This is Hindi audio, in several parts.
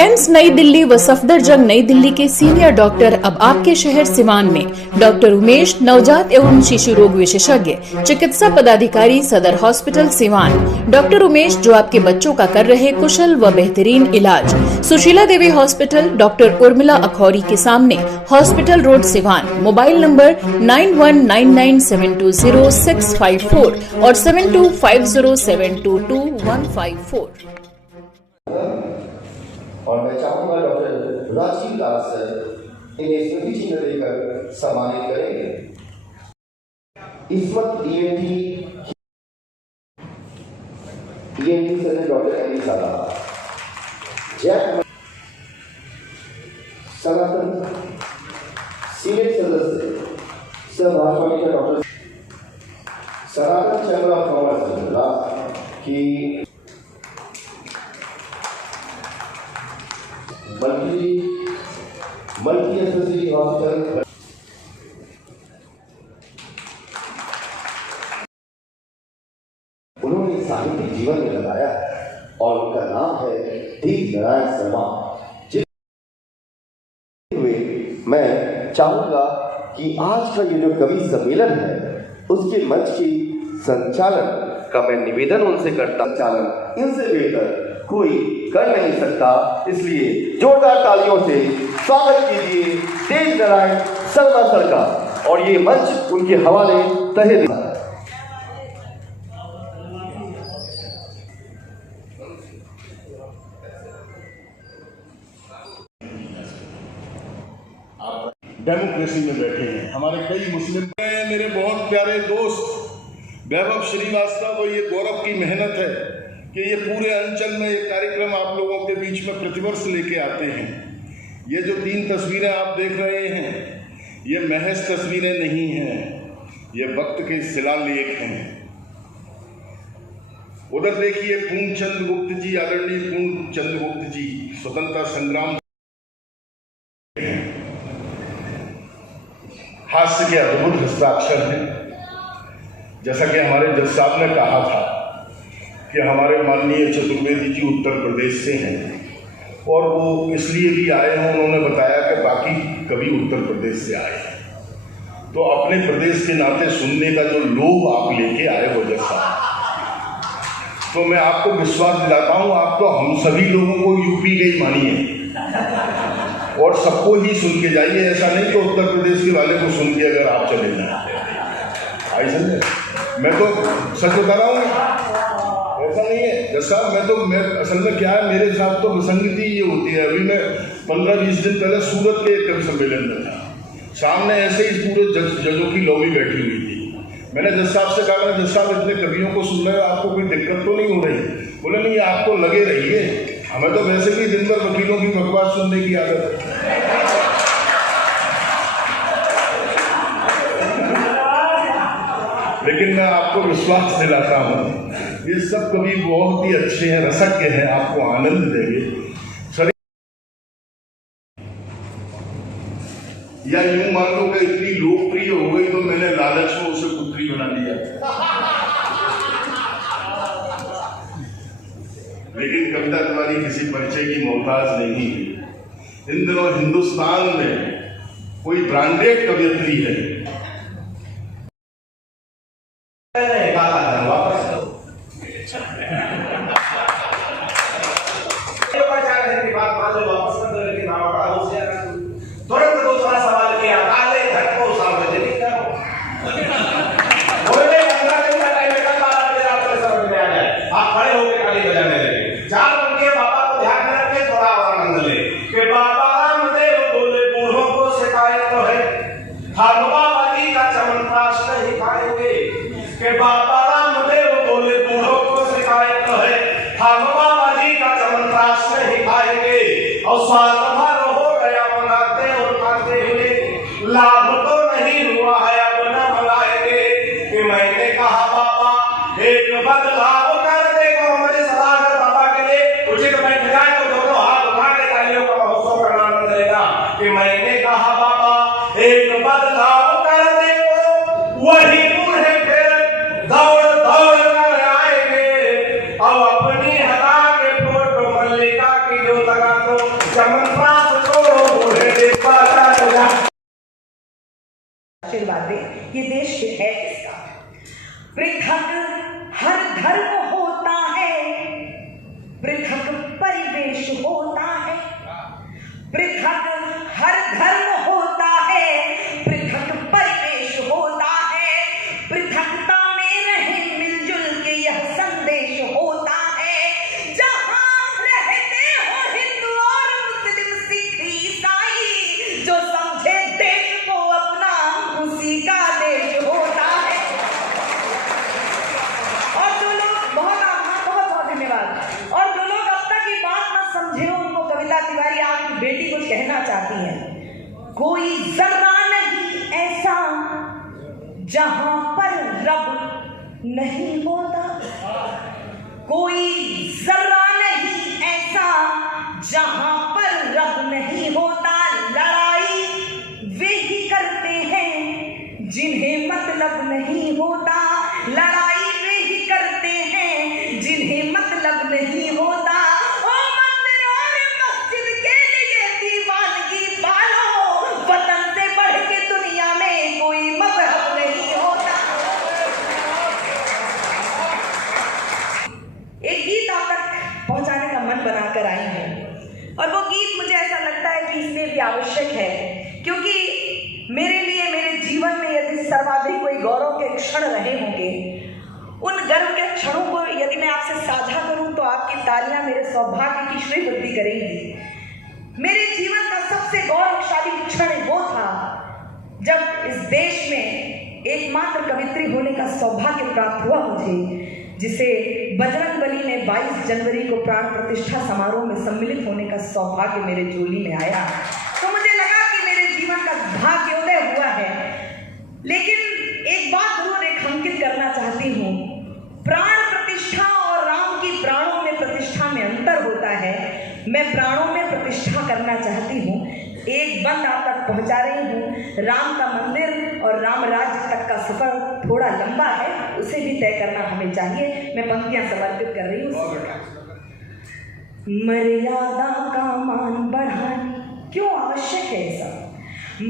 एम्स नई दिल्ली व सफदरजंग नई दिल्ली के सीनियर डॉक्टर अब आपके शहर सिवान में डॉक्टर उमेश, नवजात एवं शिशु रोग विशेषज्ञ, चिकित्सा पदाधिकारी, सदर हॉस्पिटल सिवान। डॉक्टर उमेश जो आपके बच्चों का कर रहे कुशल व बेहतरीन इलाज। सुशीला देवी हॉस्पिटल, डॉक्टर उर्मिला अखौरी के सामने, hospital road Siwan. Mobile number 9199720654 और 7250722154। और मैं चाहूंगा डॉक्टर राजीव दास सर इन्हें स्मृति चिन्ह देकर सम्मानित करेंगे। इस वक्त ईएनटी सर डॉक्टर एनी साला, जैक सनातन सीनियर सदस्य सर भाजपा के डॉक्टर सनातन चंद्रा पवार की मल्टी स्पेशलिटी हॉस्पिटल उन्होंने साहित्यिक जीवन में लगाया और उनका नाम है दीप नारायण शर्मा। हुए मैं चाहूंगा कि आज का ये जो कवि सम्मेलन है उसके मंच की संचालन का मैं निवेदन उनसे करता, संचालन इनसे बेहतर कोई कर नहीं सकता, इसलिए जोरदार तालियों से स्वागत कीजिए देव नारायण शर्मा सर का। और ये मंच उनके हवाले तहे दिया। डेमोक्रेसी में बैठे हैं हमारे कई मुस्लिम मेरे बहुत प्यारे दोस्त वैभव श्रीवास्तव, ये गौरव की मेहनत है कि ये पूरे अंचल में एक कार्यक्रम आप लोगों के बीच में प्रतिवर्ष लेके आते हैं। ये जो 3 तस्वीरें आप देख रहे हैं ये महज तस्वीरें नहीं हैं, ये वक्त के शिलालेख हैं। उधर देखिए पूर्णचंद गुप्त जी, आदरणीय पूर्णचंद गुप्त जी स्वतंत्रता संग्राम हास्य के अद्भुत हस्ताक्षर हैं। जैसा कि हमारे जज साहब ने कहा था कि हमारे माननीय चतुर्वेदी जी उत्तर प्रदेश से हैं और वो इसलिए भी आए हैं, उन्होंने बताया कि बाकी कभी उत्तर प्रदेश से आए हैं, तो अपने प्रदेश के नाते सुनने का जो लोभ आप लेके आए हो जज साहब, तो मैं आपको विश्वास दिलाता हूँ, आप तो हम सभी लोगों को यूपी के ही मानिए और सबको ही सुन के जाइए। ऐसा नहीं कि उत्तर प्रदेश के वाले को सुन के अगर आप चले जाए, आई समझे। मैं तो सच बता रहा हूँ, ऐसा नहीं है जज साहब। मैं असल में क्या है, मेरे साथ तो विसंगति ये होती है। अभी मैं 15-20 दिन पहले सूरत के एक कवि सम्मेलन में था, सामने ऐसे ही पूरे जजों की लॉबी बैठी हुई थी। मैंने जज साहब से कहा, जज साहब इतने कवियों को सुन रहे हो, आपको कोई दिक्कत तो नहीं हो रही? बोले नहीं, आप तो लगे रहिए, हमें तो वैसे भी दिन भर वकीलों की बकवास सुनने की आदत है। लेकिन मैं आपको विश्वास दिलाता हूँ ये सब कवि बहुत ही अच्छे हैं, रसज्ञ हैं, आपको आनंद देंगे। या यूं मान लो कि इतनी लोकप्रिय हो गई तो मैंने लालच में उसे पुत्री बना दिया। लेकिन कविता तुम्हारी किसी परिचय की मोहताज नहीं है। इन दिनों हिंदुस्तान में कोई ब्रांडेड कवियत्री है। और स्वाद भर हो गया मनाते और खाते हुए, लाभ तो नहीं हुआ है अब न मंगाएंगे। कि मैंने कहा बाबा एक बदलाव कर दे, हमारे सदागर बाबा के लिए उचित बैठ जाए तो दोनों हाथ उठा के तालियों का महोत्सव करना पड़ेगा। कि मैंने कहा बाबा एक बदलाव कर दे, वही तुम्हें फिर दौड़ आशीर्वाद दे। ये देश है किसका? पृथक हर धर्म होता है, पृथक परिवेश होता है, पृथक हर धर्म होता है, पृथक परिवेश होता है, पृथकता में रहे मिलजुल के यह संदेश होता है। जहां रहते हो हिंदू और मुस्लिम सिख ईसाई, जो समझे देश को अपना उसी का देश होता है। और जो लोग बहुत धन्यवाद। और जो लोग अब तक ये बात न समझे हो, उनको कविता तिवारी आपकी बेटी कुछ कहना चाहती हैं। कोई जर्रा नहीं ऐसा जहां पर रब नहीं होता, कोई जर्रा नहीं ऐसा जहां पर रब नहीं होता। लड़ाई वे ही करते हैं जिन्हें मतलब नहीं होता, लड़ाई वे ही करते हैं जिन्हें मतलब नहीं होता। ओ मंदिर और मस्जिद के लिए दीवानगी पालो, वतन से बढ़ के दुनिया में कोई मजहब नहीं होता। एक गीत आप तक पहुंचाने का मन बनाकर आई हूं, और वो गीत मुझे ऐसा लगता है कि इसलिए भी आवश्यक है क्योंकि मेरे लिए मेरे जीवन में यदि सर्वाधिक कोई गौरव के क्षण रहे होंगे, उन गर्व के क्षणों को यदि मैं आपसे साझा करूं तो आपकी तालियां मेरे सौभाग्य की श्री वृद्धि करेंगी। मेरे जीवन का सबसे गौरवशाली क्षण वो था जब इस देश में एकमात्र कवित्री होने का सौभाग्य प्राप्त हुआ मुझे, जिसे बजरंगबली ने 22 जनवरी को प्राण प्रतिष्ठा समारोह में सम्मिलित होने का सौभाग्य मेरे झोली में आया। तो मुझे लगा कि मेरे जीवन का भाग्योदय हुआ है। लेकिन एक बात जरूर रेखांकित करना चाहती हूँ, प्राण प्रतिष्ठा और राम की प्राणों में प्रतिष्ठा में अंतर होता है। मैं प्राणों में प्रतिष्ठा करना चाहती हूँ। एक बंद आप तक पहुँचा रही हूँ। राम का मंदिर और राम राज्य तक का सफर थोड़ा लंबा है, उसे भी तय करना हमें चाहिए। मैं पंक्तियां समर्पित कर रही हूँ। मर्यादा का मान बढ़ाने क्यों आवश्यक है ऐसा?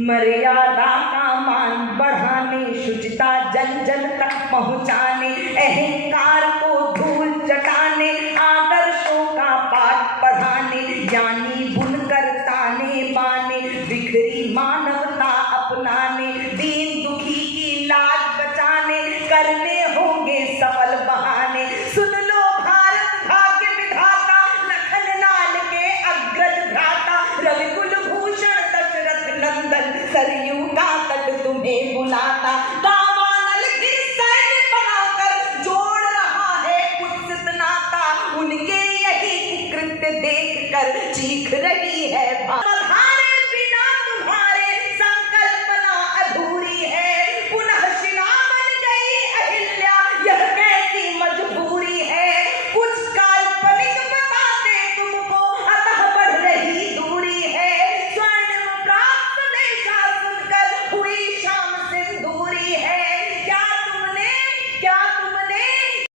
मर्यादा का मान बढ़ाने, शुचिता जन जन तक पहुँचाने, अहंकार को धूल चटाने, आदर्शों का पाठ पढ़ाने, ज्ञानी बुनकर ताने बाने, बिखरी मानवता अपनाने, दीन दुखी की लाज बचाने, करने होंगे सफल बहाने। सुन लो भारत भाग्य विधाता, लखन लाल के अग्रज भ्राता, रवि कुलभूषण दशरथ नंदन, सरयू का तट तुम्हें बुलाता। दावानल फिर सैन्य बनाकर जोड़ रहा है कुत्सित नाता, उनके यही कृत्य देख कर चीख रही है भारत।